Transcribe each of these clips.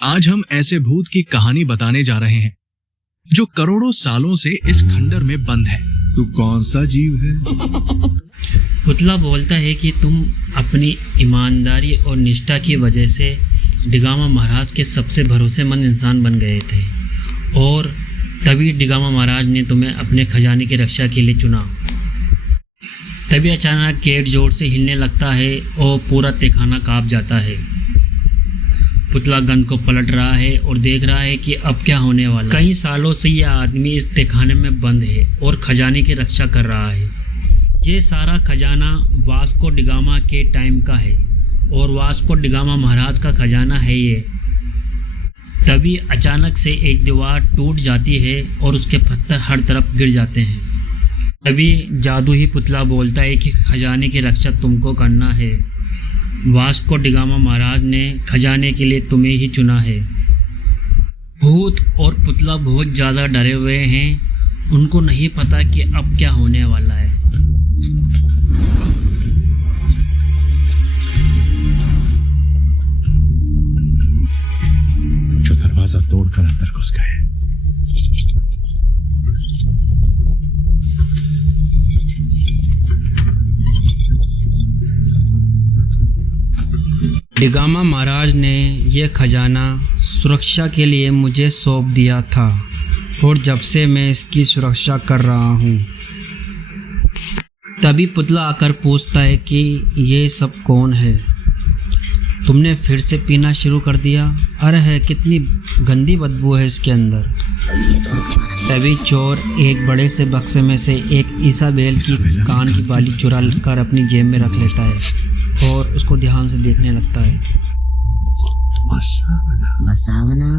आज हम ऐसे भूत की कहानी बताने जा रहे हैं जो करोड़ों सालों से इस खंडर में बंद है। तू कौन सा जीव है? पुतला बोलता है कि तुम अपनी ईमानदारी और निष्ठा की वजह से डिगामा महाराज के सबसे भरोसेमंद इंसान बन गए थे और तभी डिगामा महाराज ने तुम्हें अपने खजाने की रक्षा के लिए चुना। तभी अचानक गेट जोर से हिलने लगता है और पूरा तहखाना कांप जाता है। पुतला गन को पलट रहा है और देख रहा है कि अब क्या होने वाला है। कई सालों से यह आदमी इस तहखाने में बंद है और खजाने की रक्षा कर रहा है। ये सारा खजाना वास्को डिगामा के टाइम का है और वास्को डिगामा महाराज का खजाना है ये। तभी अचानक से एक दीवार टूट जाती है और उसके पत्थर हर तरफ गिर जाते हैं। तभी जादू ही पुतला बोलता है कि खजाने की रक्षा तुमको करना है। वास्को डिगामा महाराज ने खजाने के लिए तुम्हें ही चुना है। भूत और पुतला बहुत ज़्यादा डरे हुए हैं। उनको नहीं पता कि अब क्या होने वाला है। जो दरवाजा तोड़कर अंदर घुस गए। डिगामा महाराज ने यह खजाना सुरक्षा के लिए मुझे सौंप दिया था और जब से मैं इसकी सुरक्षा कर रहा हूँ। तभी पुतला आकर पूछता है कि ये सब कौन है? तुमने फिर से पीना शुरू कर दिया? अरे है, कितनी गंदी बदबू है इसके अंदर। तभी चोर एक बड़े से बक्से में से एक ईसाबेल की कान की बाली चुरा कर अपनी जेब में रख लेता है और उसको ध्यान से देखने लगता है। मसावना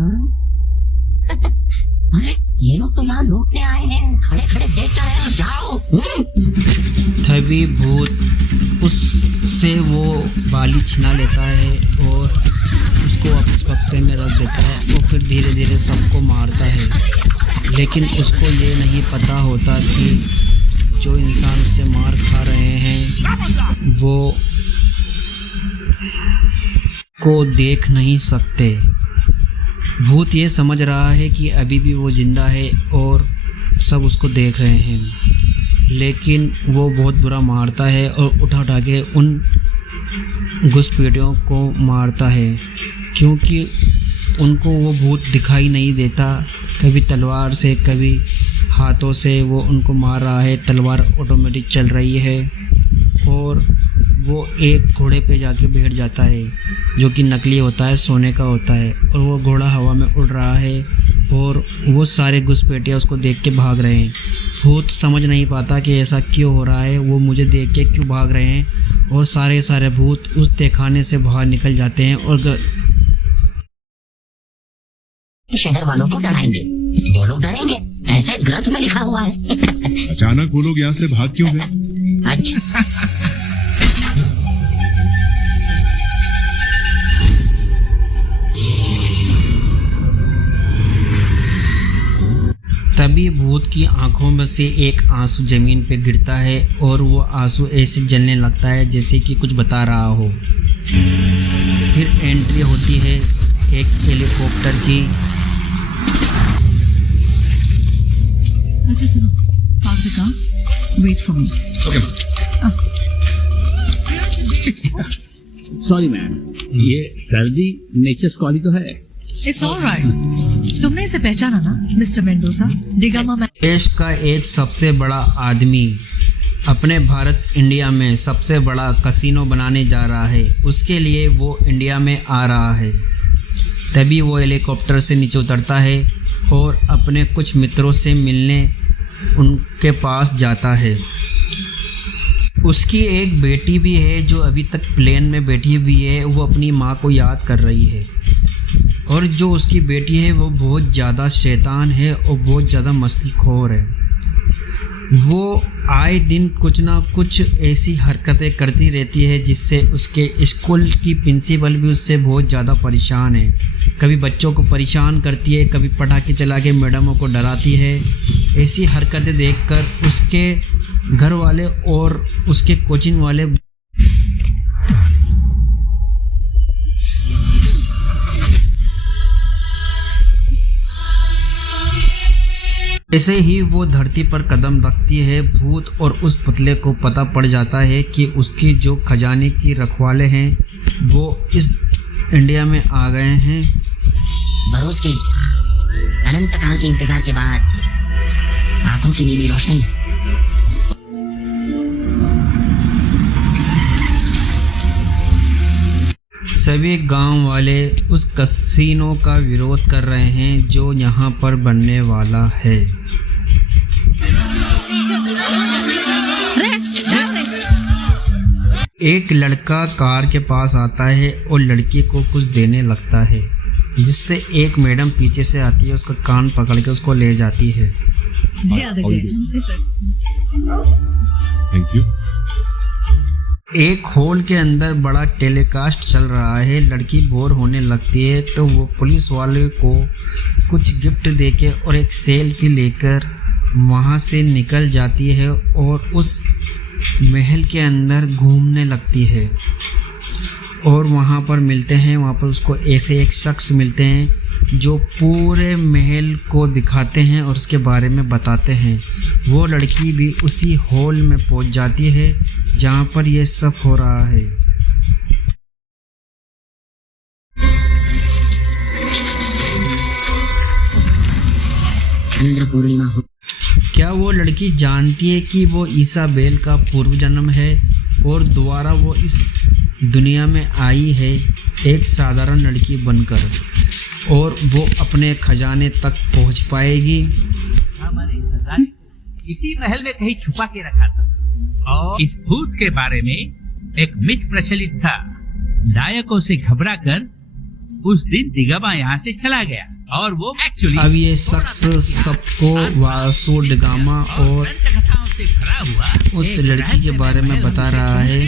अरे ये लोग तो यहाँ लूटने आए हैं, खड़े खड़े देख रहे हैं, जाओ। तभी भूत उससे वो बाली छिना लेता है और उसको अपने बक्से में रख देता है और फिर धीरे धीरे सबको मारता है। लेकिन उसको ये नहीं पता होता कि जो इंसान उससे मार खा रहे हैं वो को देख नहीं सकते। भूत ये समझ रहा है कि अभी भी वो जिंदा है और सब उसको देख रहे हैं, लेकिन वो बहुत बुरा मारता है और उठा उठा के उन घुसपैठियों को मारता है, क्योंकि उनको वो भूत दिखाई नहीं देता। कभी तलवार से कभी हाथों से वो उनको मार रहा है। तलवार ऑटोमेटिक चल रही है और वो एक घोड़े पे जाके बैठ जाता है जो कि नकली होता है, सोने का होता है, और वो घोड़ा हवा में उड़ रहा है और वो सारे घुसपैठिए उसको देख के भाग रहे हैं। भूत समझ नहीं पाता कि ऐसा क्यों हो रहा है, वो मुझे देख के क्यों भाग रहे हैं, और सारे भूत उस तहखाने से बाहर निकल जाते हैं और शहर वालों को डराएंगे। वो लोग डरेंगे, ऐसा इस ग्रंथ में लिखा हुआ है। अचानक वो लोग यहाँ से भाग क्यों गए? अच्छा तभी भूत की आंखों में से एक आंसू जमीन पे गिरता है और वो आंसू ऐसे जलने लगता है जैसे कि कुछ बता रहा हो। फिर एंट्री होती है एक हेलीकॉप्टर की। अच्छा सुनो, park the car, wait for me. Sorry ma'am, ये सर्दी नेचर्स कॉली तो है। It's alright. तुमने इसे पहचाना ना, मिस्टर मेंडोसा? डिगामा देश का एक सबसे बड़ा आदमी अपने भारत इंडिया में सबसे बड़ा कसिनो बनाने जा रहा है, उसके लिए वो इंडिया में आ रहा है। तभी वो हेलीकॉप्टर से नीचे उतरता है और अपने कुछ मित्रों से मिलने उनके पास जाता है। उसकी एक बेटी भी है जो अभी तक प्लेन में बैठी हुई है। वो अपनी माँ को याद कर रही है और जो उसकी बेटी है वो बहुत ज़्यादा शैतान है और बहुत ज़्यादा मस्तीखोर है। वो आए दिन कुछ ना कुछ ऐसी हरकतें करती रहती है जिससे उसके स्कूल की प्रिंसिपल भी उससे बहुत ज़्यादा परेशान है। कभी बच्चों को परेशान करती है, कभी पटाखे चला के मैडमों को डराती है। ऐसी हरकतें देखकर उसके घर वाले और उसके कोचिंग वाले ऐसे ही वो धरती पर कदम रखती है, भूत और उस पुतले को पता पड़ जाता है कि उसकी जो खजाने की रखवाले हैं वो इस इंडिया में आ गए हैं। बरोज के अनंत काल के इंतजार के बाद आंखों की नीली रोशनी। सभी गांव वाले उस कसिनो का विरोध कर रहे हैं जो यहाँ पर बनने वाला है। एक लड़का कार के पास आता है और लड़की को कुछ देने लगता है, जिससे एक मैडम पीछे से आती है, उसका कान पकड़ के उसको ले जाती है। Thank you. एक हॉल के अंदर बड़ा टेलीकास्ट चल रहा है। लड़की बोर होने लगती है तो वो पुलिस वाले को कुछ गिफ्ट देके और एक सेल्फी लेकर वहाँ से निकल जाती है और उस महल के अंदर घूमने लगती है। और वहाँ पर मिलते हैं, वहाँ पर उसको ऐसे एक शख्स मिलते हैं जो पूरे महल को दिखाते हैं और उसके बारे में बताते हैं। वो लड़की भी उसी हॉल में पहुँच जाती है जहाँ पर ये सब हो रहा है। चंद्र पूर्णिमा हो। क्या वो लड़की जानती है कि वो ईसाबेल का पूर्व जन्म है और दोबारा वो इस दुनिया में आई है एक साधारण लड़की बनकर, और वो अपने खजाने तक पहुंच पाएगी? हमारे खजाने इसी महल में कहीं छुपा के रखा था। और इस भूत के बारे में एक मिथ प्रचलित था। नायकों से घबराकर उस दिन दिगामा यहाँ से चला गया और वो एक्चुअली अब ये शख्स सबको वासु डिगामा और कथाओं से भरा हुआ उस लड़की के बारे में बता रहा है।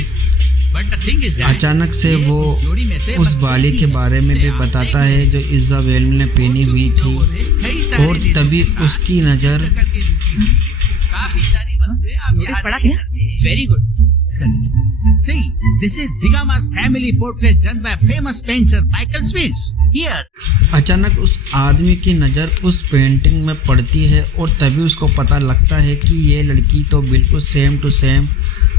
अचानक से वो उस बाली के बारे में भी बताता है जो इज़ाबेल ने पहनी हुई थी, और तभी उसकी नज़र very good. See, this is Digama's family portrait done by famous painter Michael Swiss. Here. अचानक उस आदमी की नज़र उस पेंटिंग में पड़ती है और तभी उसको पता लगता है कि ये लड़की तो बिल्कुल सेम टू सेम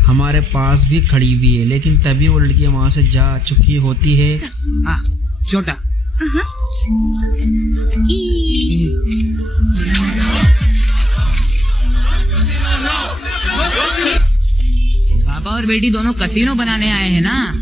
हमारे पास भी खड़ी हुई है। लेकिन तभी वो लड़की वहाँ से जा चुकी होती है। छोटा पापा और बेटी दोनों कसीनो बनाने आए हैं ना।